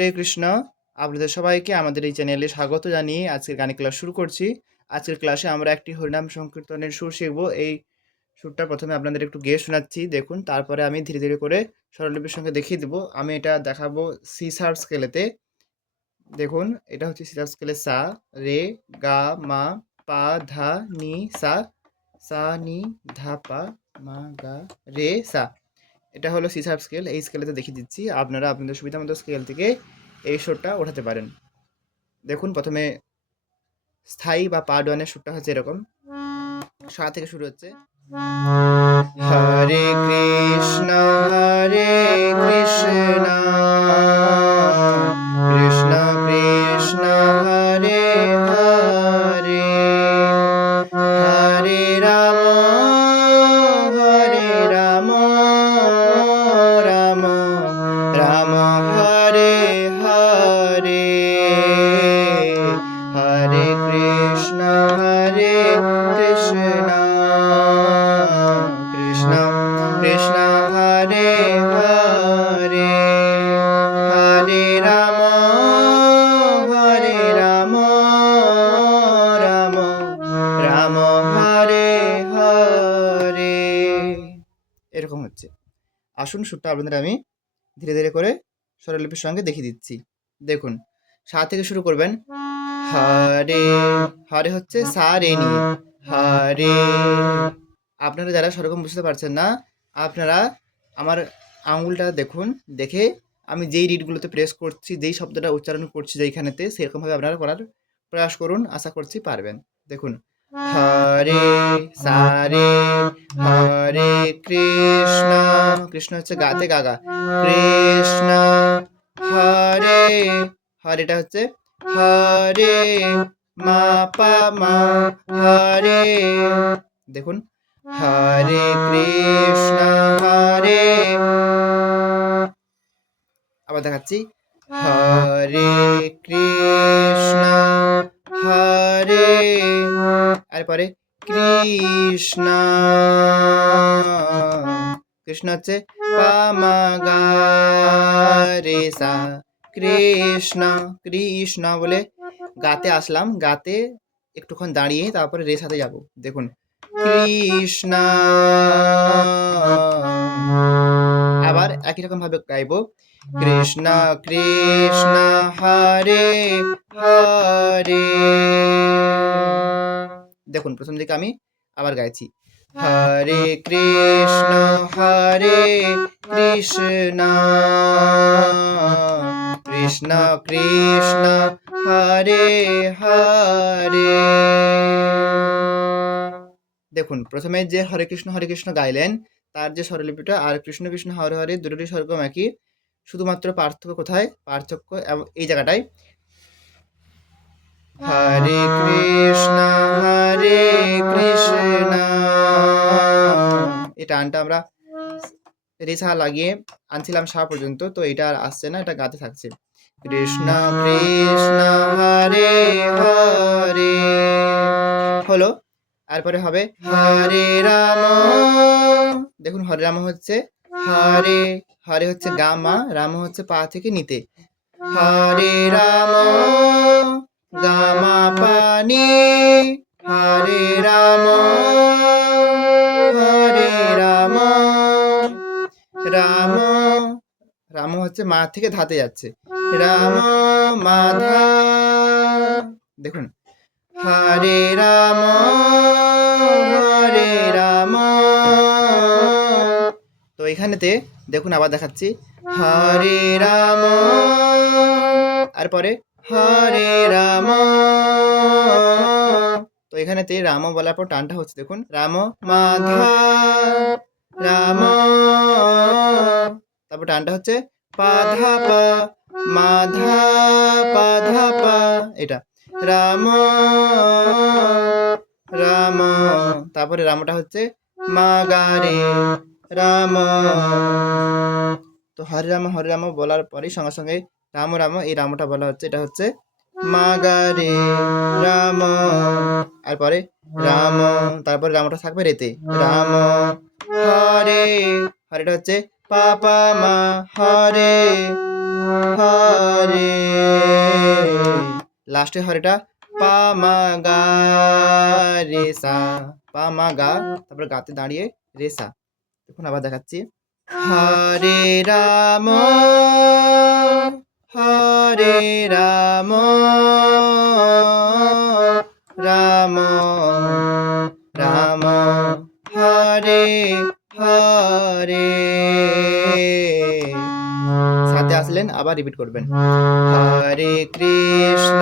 হরে কৃষ্ণ। আপনাদের সবাইকে আমাদের এই চ্যানেলে স্বাগত জানিয়ে আজকের গানের ক্লাস শুরু করছি। আজকের ক্লাসে আমরা একটি হরিনাম সংকীর্তনের সুর শিখব। এই সুরটা প্রথমে আপনাদের একটু গেয়ে শোনাচ্ছি, দেখুন। তারপরে আমি ধীরে ধীরে করে স্বরলিপির সঙ্গে দেখিয়ে দেবো। আমি এটা দেখাবো সি শার্প স্কেলেতে। দেখুন, এটা হচ্ছে সি শার্প স্কেলে সা, রে, গা, মা, পা, ধা, নি, সা, সা, নি, ধা, পা, মা, গা, রে, সা। এটা হলো সি শার্প স্কেল। এই স্কেলেতে দেখিয়ে দিচ্ছি, আপনারা আপনাদের সুবিধা মতো স্কেল থেকে এই সুরটা ওঠাতে পারেন। দেখুন, প্রথমে স্থায়ী বা পার্ট ওয়ানের সুরটা হচ্ছে এরকম, সা থেকে শুরু হচ্ছে। হরে কৃষ্ণ কৃষ্ণ কৃষ্ণ কৃষ্ণ হরে হরে, হরে রাম রাম রাম হরে হরে, হরে কৃষ্ণ কৃষ্ণ কৃষ্ণ কৃষ্ণ হরে হরে, হরে রাম রাম রাম হরে হরে। এরকম হচ্ছে। আসুন, সুরটা আপনাদের আমি ধীরে ধীরে করে স্বরলিপির সঙ্গে দেখিয়ে দিচ্ছি। দেখুন, সা থেকে শুরু করবেন। হরে, হরে হচ্ছে সা রে নিয়ে, হরে। আপনারা যারা সেরকম বুঝতে পারছেন না, আপনারা আমার আঙুলটা দেখুন, দেখে আমি যেই রিডগুলোতে প্রেস করছি, যেই শব্দটা উচ্চারণ করছি যেইখানেতে, সেরকমভাবে আপনারা করার প্রয়াস করুন। আশা করছি পারবেন। দেখুন, হরে সারে, হরে কৃষ্ণ, কৃষ্ণ হচ্ছে গাতে গাগা, কৃষ্ণ হরে, হরেটা হচ্ছে হরে মা পা মা, হরে। দেখুন, হরে কৃষ্ণ হরে, আবার দেখাচ্ছি, হরে কৃষ্ণ হরে, এরপরে কৃষ্ণ, কৃষ্ণ হচ্ছে পা মা গা রে সা, কৃষ্ণ কৃষ্ণ বলে গাতে আসলাম, গাতে একটুক্ষণ দাঁড়িয়ে তারপরে রে সাথে যাব। দেখুন, কৃষ্ণ, আবার একই রকম ভাবে গাইব, কৃষ্ণ কৃষ্ণ হরে হরে। দেখুন, প্রথম দিকে আমি আবার গাইছি, হরে কৃষ্ণ কৃষ্ণ কৃষ্ণ কৃষ্ণ হরে হরে। দেখুন, প্রথমে যে হরে কৃষ্ণ গাইলেন, তার যে স্বরলিপিটা আর কৃষ্ণ কৃষ্ণ হরে হরে দুটোরই স্বরগম একই, শুধুমাত্র পার্থক্য কোথায়? পার্থক্য এই জায়গাটায়, হরে কৃষ্ণ এই টানটা আমরা রেসা লাগিয়ে আনছিলাম সা পর্যন্ত, তো এটা আর আসছে না, এটা গাতে থাকছে, কৃষ্ণ কৃষ্ণ হরে হরে হলো। তারপরে হবে হরে রাম। দেখুন, হরে রাম হচ্ছে হরে, হরে হচ্ছে গা মা, রাম হচ্ছে পা থেকে নিতে, হরে রাম গা মা পা নি, হরে রাম রাম রাম হচ্ছে মা থেকে ধাতে যাচ্ছে, রাম মাধা। দেখুন, হরে রাম রাম। তো এখানেতে দেখুন, আবার দেখাচ্ছি, হরে রাম, আর পরে হরে রাম। তো এখানেতে রাম বলার পর টানটা হচ্ছে, দেখুন, রাম মাধা রাম, তারপর টানটা হচ্ছে পাধা পা মাধা পাধা পা, এটা রাম রাম, তারপরে রামটা হচ্ছে মা গা রে রাম। তো হরে রাম বলার পরেই সঙ্গে সঙ্গে রাম রাম, এই রামটা বলা হচ্ছে, এটা হচ্ছে মা গা রে রাম, আর পরে রাম, তারপরে রামটা থাকবে রেতে, রাম হরে, হরেটা হচ্ছে পা পা মা হরে হরে। লাস্টে হরেটা পা মা গা রে সা, পা মা গা, তারপর গাতে দাঁড়িয়ে রে সা। দেখুন আবার দেখাচ্ছি। হরে রাম হরে রাম রাম রাম হরে হরে। সাথে আসলেন আবার রিপিট করবেন। হরে কৃষ্ণ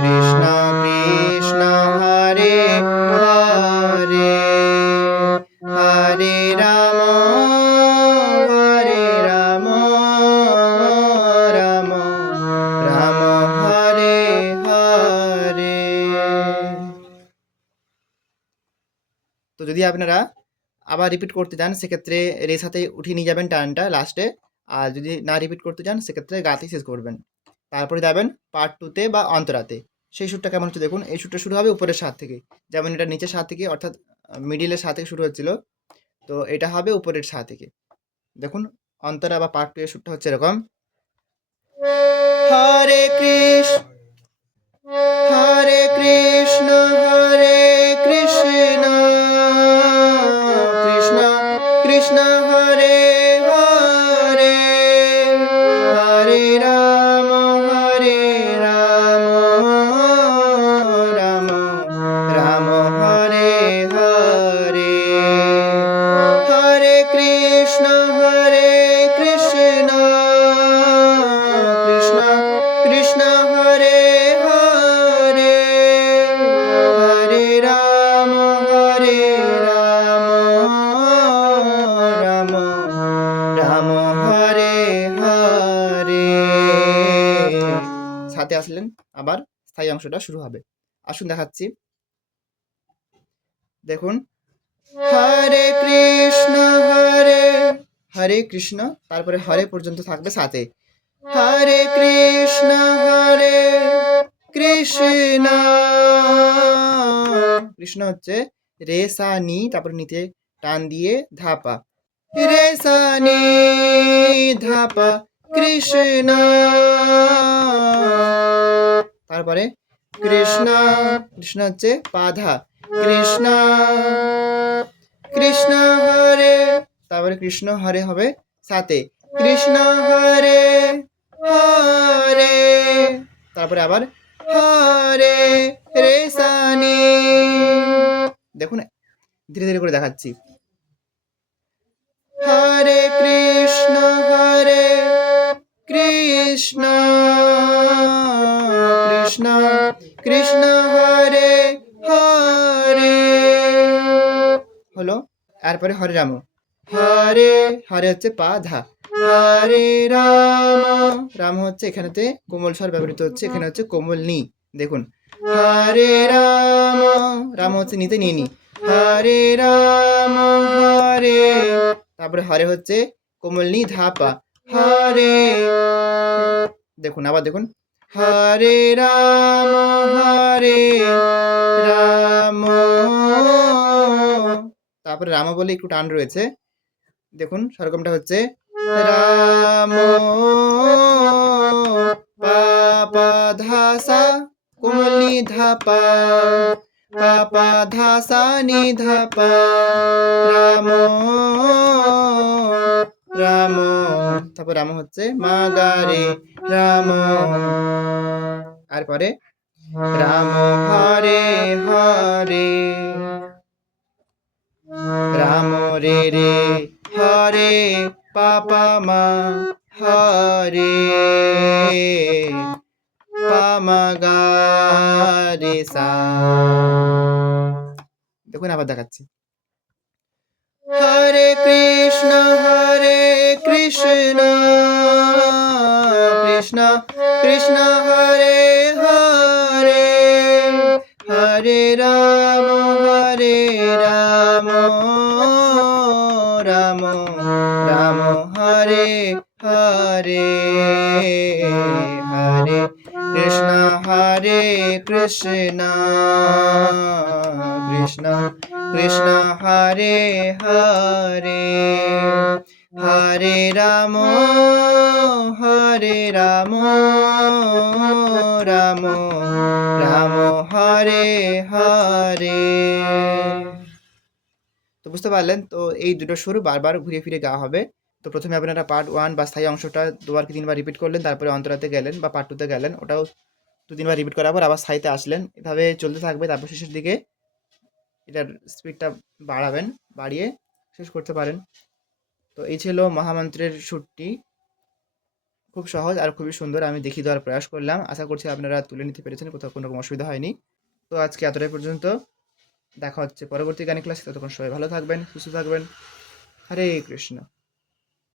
কৃষ্ণ কৃষ্ণ হরে হরে, হরে রাম রাম রাম হরে হরে। তো যদি আপনারা আবার রিপিট করতে চান সেক্ষেত্রে রের সাথে উঠিয়ে নিয়ে যাবেন টানটা লাস্টে, আর যদি না রিপিট করতে চান সেক্ষেত্রে গাতে শেষ করবেন। তারপরে যাবেন পার্ট 2-তে বা অন্তরাতে। সেই সুরটা কেমন হচ্ছে দেখুন। এই সুরটা শুরু হবে উপরের স্বাদ থেকে, যেমন এটা নিচের স্বাদ থেকে অর্থাৎ মিডিলের স্বাদ থেকে শুরু হচ্ছিল, তো এটা হবে উপরের স্বাদ থেকে। দেখুন অন্তরা বা পার্ট 2 এর সুরটা হচ্ছে এরকম। হরে কৃষ্ণ কৃষ্ণ কৃষ্ণ কৃষ্ণ হরে হরে, হরে রাম রাম রাম হরে হরে, হরে কৃষ্ণ কৃষ্ণ কৃষ্ণ হরে হরে, হরে রাম রাম রাম হরে হরে। সাথে আসলেন আবার স্থায়ী অংশটা শুরু হবে। আসুন দেখাচ্ছি। দেখুন হরে কৃষ্ণ হরে কৃষ্ণ, তারপরে হরে পর্যন্ত থাকবে সাথে। হরে কৃষ্ণ কৃষ্ণ কৃষ্ণ হচ্ছে রে সা নি, তারপরে নিতে টান দিয়ে ধাপা, রে সা নি ধাপা কৃষ্ণ। তারপরে কৃষ্ণ কৃষ্ণ হচ্ছে পাধা, কৃষ্ণ কৃষ্ণ হরে, তারপরে কৃষ্ণ হরে হবে সাথে, কৃষ্ণ হরে হরে, তারপরে আবার হরে রে সানি। দেখুন ধীরে ধীরে করে দেখাচ্ছি। হরে কৃষ্ণ কৃষ্ণ কৃষ্ণ কৃষ্ণ হরে হরে হলো। এরপরে হরে রাম, হরে হরে হচ্ছে পা ধা, হরে রাম রাম হচ্ছে এখানেতে কোমল স্বর ব্যবহৃত হচ্ছে, এখানে হচ্ছে কোমল নি। দেখুন হরে রাম হচ্ছে নিতে নি নি, হরে রাম হরে, তারপরে হরে হচ্ছে কোমল নি ধাপা হরে। দেখুন আবার দেখুন হরে রাম রাম, তারপরে রাম বলে একটু টান রয়েছে। দেখুন স্বরগমটা হচ্ছে রাম পা পা ধা সা কোমল নি ধাপা, পা পা ধা সা নি ধাপা, রাম রাম, তারপর রাম হচ্ছে মা গা রে রাম, আর পরে রাম হরে হরে, রাম রে রে হরে পাপা মা হরে, পামা গা রে সা। দেখুন আবার দেখাচ্ছি। হরে কৃষ্ণ কৃষ্ণ কৃষ্ণ কৃষ্ণ হরে হরে, হরে রাম রাম রাম রাম হরে হরে, হরে কৃষ্ণ হরে কৃষ্ণ কৃষ্ণ কৃষ্ণ হরে হরে হরে রাম রাম রাম হরে হরে। তো বুঝতে পারলেন তো এই দুটো সুর বারবার ঘুরিয়ে ফিরে গাওয়া হবে। তো প্রথমে আপনারা পার্ট 1 বা স্থায়ী অংশটা 2 বার কি 3 বার রিপিট করলেন, তারপরে অন্তরাতে গেলেন বা পার্ট 2 তে গেলেন, ওটাও 2-3 বার রিপিট করার পর আবার স্থায়ীতে আসলেন। এভাবে চলতে থাকবে, তারপর শেষের দিকে এটার স্পিডটা বাড়াবেন, বাড়িয়ে শেষ করতে পারেন। তো এই ছিল মহামন্ত্রের সুরটি। খুব সহজ আর খুবই সুন্দর, আমি দেখিয়ে দেওয়ার প্রয়াস করলাম। আশা করছি আপনারা তুলে নিতে পেরেছেন, কোথাও কোনো রকম অসুবিধা হয়নি। তো আজকে এতটাই পর্যন্ত, দেখা হচ্ছে পরবর্তী গানের ক্লাসে। ততক্ষণ সবাই ভালো থাকবেন, সুস্থ থাকবেন। হরে কৃষ্ণ।